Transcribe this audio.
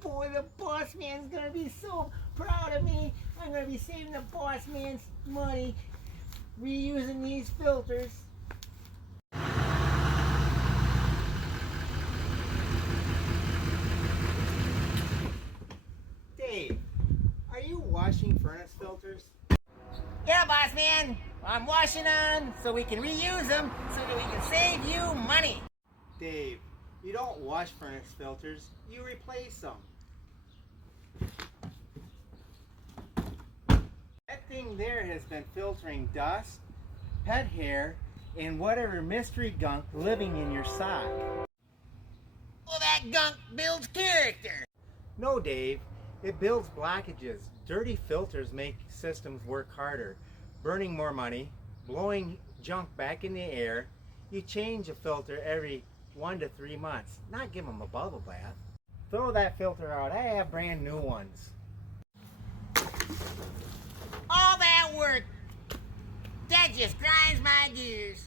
boy, the boss man's gonna be so proud of me. I'm gonna be saving the boss man's money reusing these filters. Dave, are you washing furnace filters? Yeah, boss man. I'm washing them so we can reuse them so that we can save you money. Dave, you don't wash furnace filters, you replace them. That thing there has been filtering dust, pet hair, and whatever mystery gunk living in your sock. Well, that gunk builds character. No, Dave. It builds blockages. Dirty filters make systems work harder, burning more money, blowing junk back in the air. You change a filter every 1 to 3 months, not give them a bubble bath. Throw that filter out. I have brand new ones. All that work, that just grinds my gears.